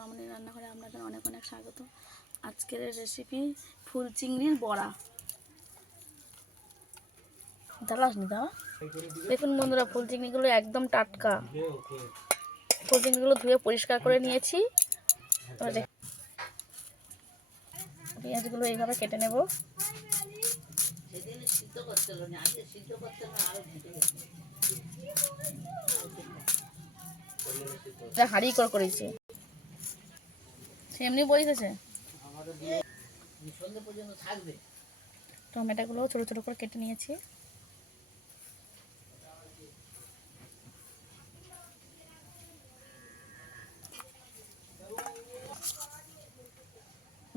মামনি রান্নাঘরে আপনাদের অনেক অনেক স্বাগত। আজকের রেসিপি ফুল চিংড়ির বড়া। জ্বালাসনি দাও। দেখুন বন্ধুরা, ফুল চিংড়িগুলো একদম টাটকা। ফুল চিংড়িগুলো ধুয়ে পরিষ্কার করে নিয়েছি। পেঁয়াজগুলো এইভাবে কেটে নেব। হাঁড়ি করেছে সেমনি বইতেছে। টমেটোগুলো ছোট ছোট করে কেটে নিয়েছি।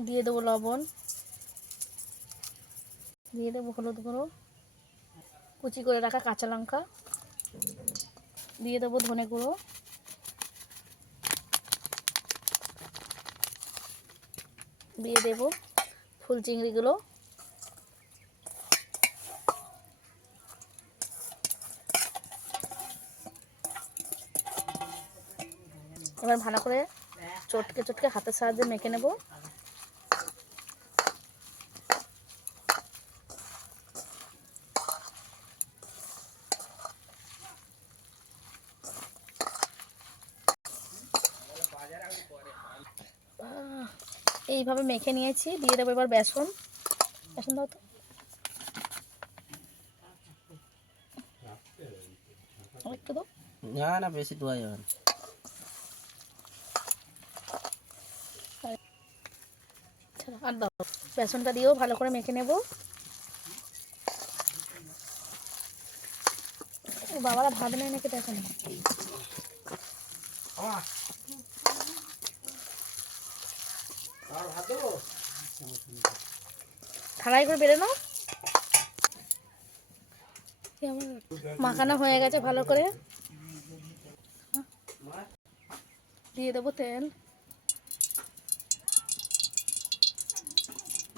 দিয়ে দেবো লবণ, দিয়ে দেবো হলুদ গুঁড়ো, কুচি করে রাখা কাঁচা লঙ্কা, দিয়ে দেবো ধনে গুঁড়ো, দিয়ে দেবো ফুল চিংড়িগুলো, এবার ভালো করে চটকে চটকে হাতের সাহায্যে মেখে নেব। এইভাবে মেখে নিয়েছি। দিয়ে দেবো এবার বেসন। বেসন দাও তো। একটু দাও। না না, বেশি ধোয়া যাবে না। আর দাও। বেসনটা দিয়েও ভালো করে মেখে নেব। বাবারা ভাত নেই নাকি দেখো না। থালায় করে বেড়ে নাও। মাখানো হয়ে গেছে ভালো করে। দিয়ে দেবো তেল।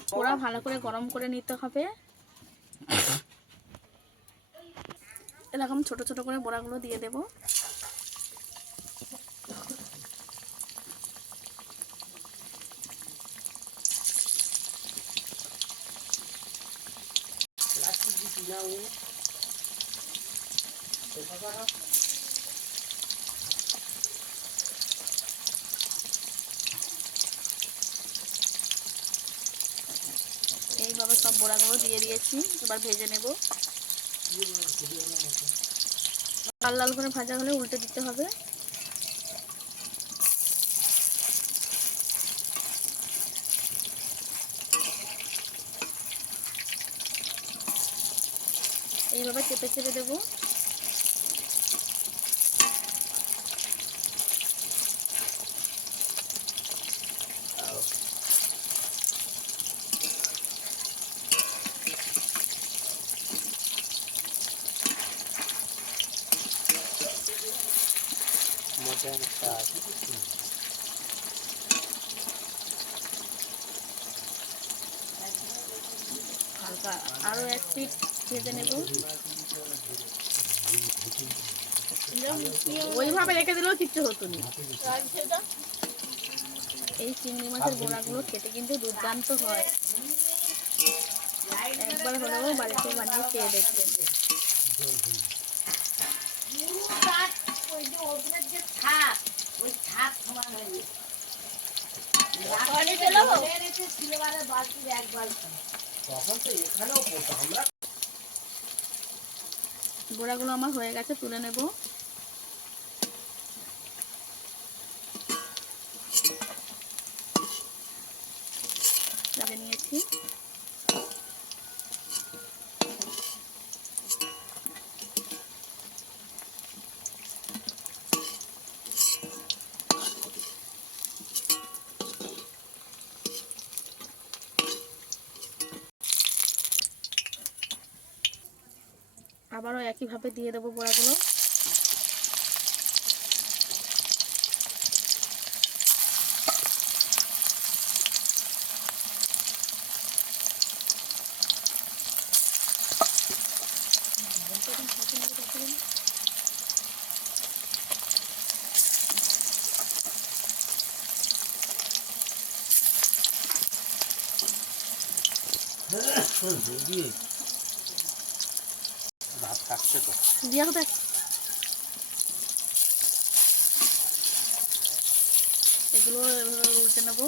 পুরা ভালো করে গরম করে নিতে হবে। এরকম ছোট ছোট করে বড়াগুলো দিয়ে দেব। এইভাবে সব বড়াগুলো দিয়ে দিয়েছি। এবার ভেজে নেব। লাল লাল করে ভাজা হলে উল্টে দিতে হবে। এইভাবে চেপে চেপে দেবো। হালকা আরো এক পিঠ ভেজে নেব। ওইভাবে রেখে দিলেও কিচ্ছু হতো না। এই চিংড়ি মাছের বড়াগুলো খেতে কিন্তু দুর্দান্ত হয়। একবার হলেও বাড়িতে বানিয়ে খেয়ে দেখবেন। বড়াগুলো আমার হয়ে গেছে, তুলে নেব। নিয়েছি। আবারও একইভাবে দিয়ে দেবো বড়াগুলো। ভাত খাচ্ছে তো। দিয়া কোথায়? এগুলো এভাবে উল্টে নেবো।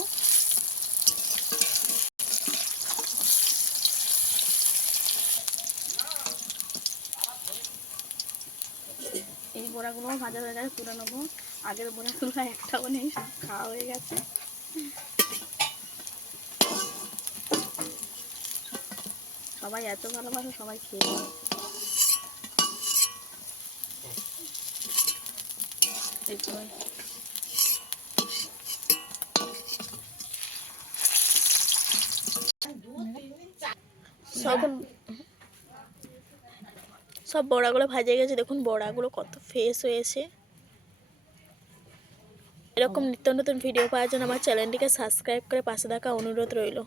এই বড়াগুলো ভাজা হয়ে গেছে, তুলে নেবো। আগের বড়াগুলো একটাও নেই, সব খাওয়া হয়ে গেছে। সবাই এত ভালোবাসে, সবাই খেয়ে নেয়। এগুলোই এখন সব বড়াগুলো ভাজে গেছে। দেখুন বড়াগুলো কত ফ্রেশ হয়েছে। এরকম নিত্য নতুন ভিডিও পাওয়ার জন্য আমার চ্যানেলটিকে সাবস্ক্রাইব করে পাশে থাকা অনুরোধ রইল।